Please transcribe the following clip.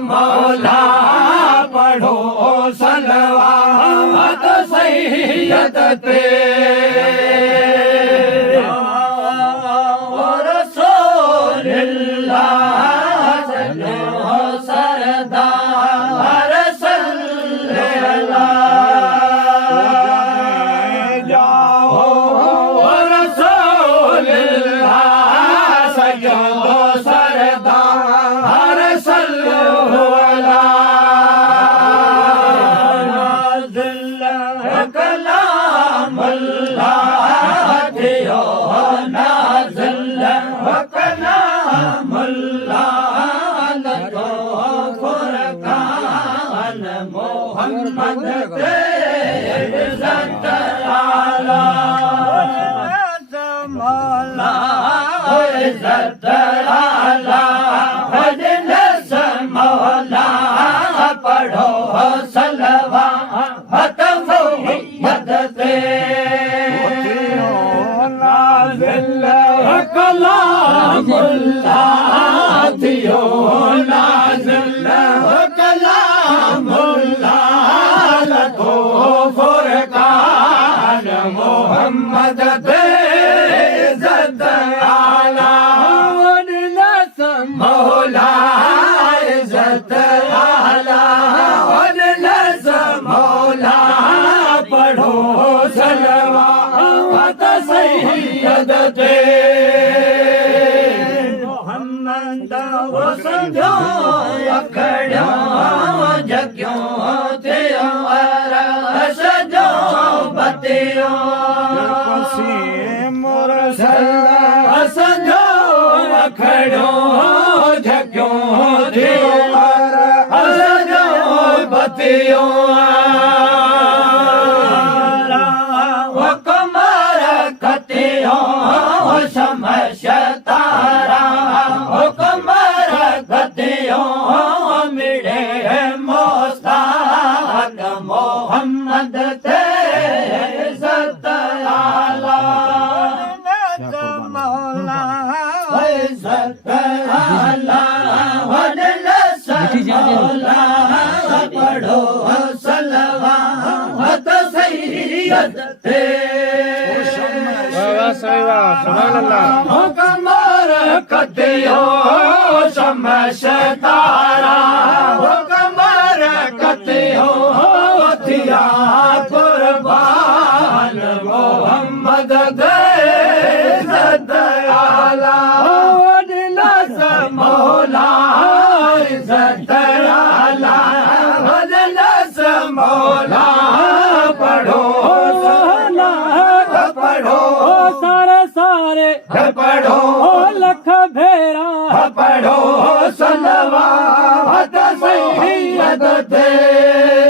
मौला पढ़ो सलवात सैयद पे पढ़ो सलवात मोहम्मद ते कलामुल्लाह थियो नाज़िल कलामुल्लाह लखो फुरकान मोहम्मद ते इज़्ज़त आला मौला इज़्ज़त आला मौला पढ़ो सलवात सैयद ते मोहम्मद वो समझो अखड़ो जग्यो थियो सजो बतियो सजो अखड़ो जग्यो थियो सजो बतियो शमश तारा कमर गतियो मिले मोस्ताक मोहम्मद ते इज़्ज़त आला मौला इज़्ज़त आला वजलस मौला पढ़ो सलवात सैयद ते कमर कतियो शमश तारा कमर कतियो थिया कुर्बान मोहम्मद दे इज़्ज़त आला वजलस मौला इज़्ज़त आला वजलस मौला पढ़ो पढ़ो लख भेरा पढ़ो सलवात सैयद ते